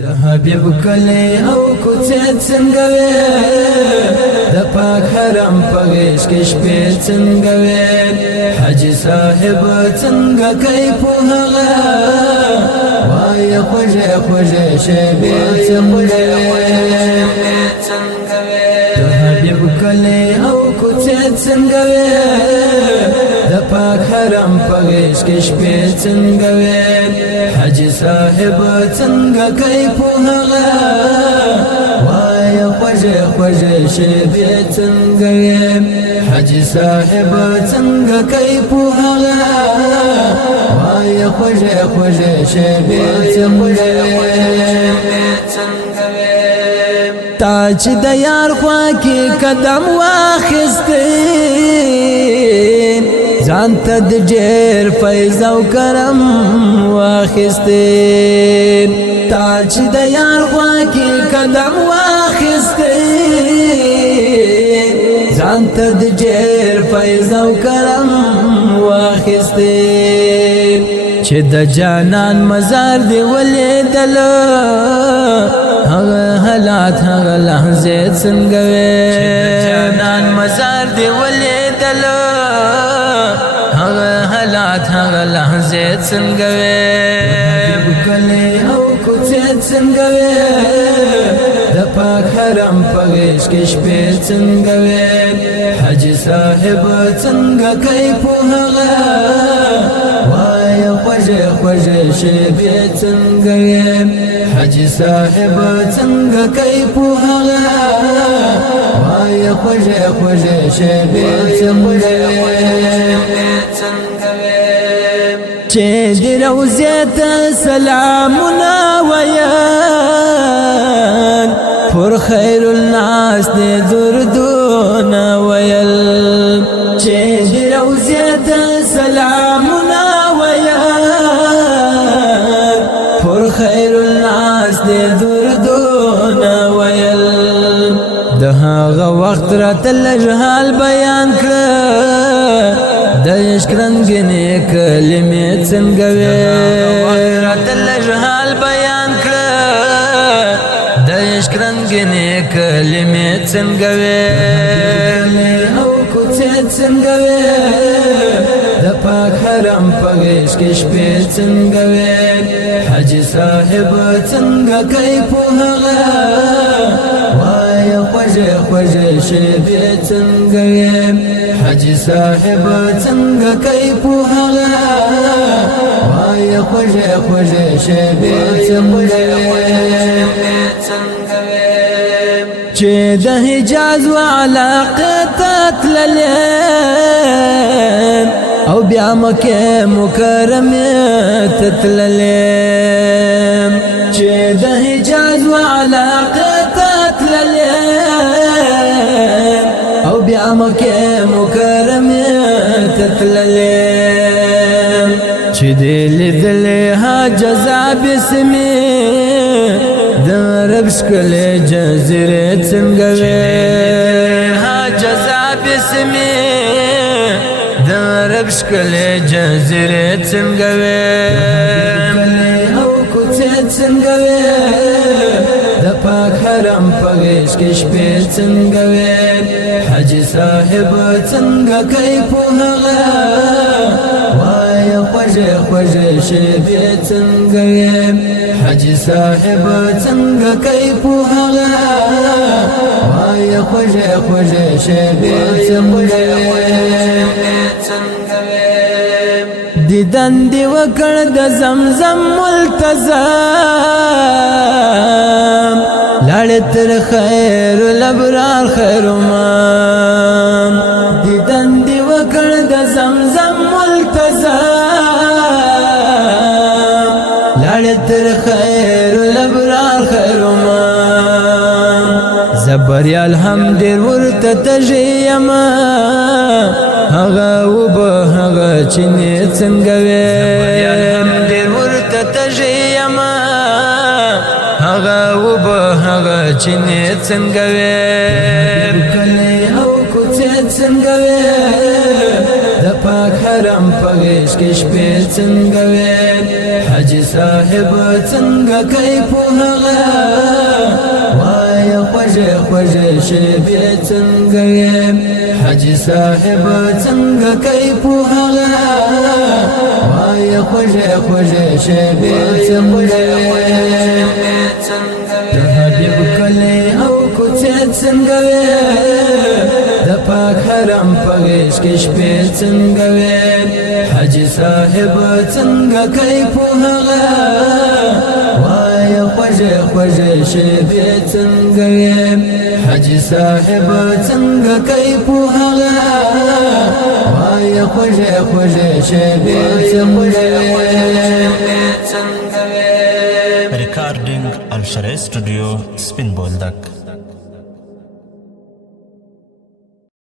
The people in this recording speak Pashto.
د حبیب کلی او کوڅه څنګه وې د پاک حرم په غېږ کې شپې څنګه وې حاجي صاحب څنګه کوي په هغه وای خوږې خوږې شپې څنګه وې د حبیب کلی او کوڅه څنګه وې د پاک حرم په غېږ کې شپې څنګه وې حاجي صاحب څنګه کوي په هغه وای خوږې خوږې شپې څنګه وې حاجي صاحب څنګه کوي په هغه وای خوږې خوږې شپې څنګه وې تا چې د یار خوا کې قدم واخیسته ځان ته د ډېر فیض او کرم واخیسته تا چې د یار خوا کې قدم واخیسته ځان ته د ډېر فیض او کرم واخیسته چې د جانان مزار دی ولیدل هغه حالات هغه لحظه څنګه وې جانان مزار دی ولیدل هغه حالات هغه لحظه څنګه وې کله او کوڅه څنګه وې د پاک حرم په غېږ کې شپې څنګه وې حاجي صاحب څنګه کوي په هغه وای خوږې خوږې شپې څنګه وې حاجي صاحب څنګه کوي په هغه وای خوږې خوږې شپې څنګه وې چې د روضې ته سلامونه ویل پر خیر الناس دې دردونه ویل چې د روضې ته سلامونه ویل پر خیر الناس دې دردونه ویل د هغه وخت راته لږ حال بیان کړه د عشق رنګینې کلمې څنګه وې راته لږ حال بیان کړه د عشق رنګینې کلمې څنګه وې او کوڅه څنګه وې د پاک حرم په غېږ کې شپې څنګه وې حاجي صاحب څنګه کوي په هغه وای خوږې خوږې شپې څنګه وې حاجي صاحب څنګه کوي په هغه وای خوږې خوږې شپې څنګه وې چې د حجاز وعلاقه تتللې او بیا مکه مکرمه تتللې چې د حجاز وعلاقه تتللې او بیا مکه مکرمه تتللې چې دې لیدلې ها جزاب اسمي د رب شکلې جزیره څنګه وې ها جزاب اسمي د رب شکلې جزیره څنګه وې او کوڅه څنګه وې د پاک حرم په غېږ کې شپې څنګه وې حاجي صاحب څنګه کوي په هغه وای خوږې خوږې شپې څنګه وې حاجي صاحب څنګه کوي په هغه وای خوږې خوږې شپې څنګه وې دیدن دی وکړ د زمزم ملتزم لاړ تر خیر الابرار خیر امام دیدن دی وکړ د زمزم ملتزم لاړ تر خیر الابرار خیر امام زبریال هم ډېر ورته تژیم هغه وبه هغه چینه څنګه وې ډېر ورته تژیم هغه وبه هغه چینه څنګه وې کله او کوڅه څنګه وې د پاک حرم په غېږ کې شپې څنګه وې حاجي صاحب څنګه کوي په هغه خوږې شېبې څنګه وې حاجي صاحب څنګه کوي په هغه وایه خوږې خوږې شېبې څنګه وې د حبیب کلی او کوڅې څنګه وې د پاک حرم په غېږ کې شپې څنګه وې حاجي صاحب څنګه کوي په هغه وایه خوږې خوږې شېبې څنګه وې حاجي صاحب څنګه کوي په هغه وایه خوږې خوږې شېبې څنګه وې Recording Al Sharai Studio, Spin Boldak.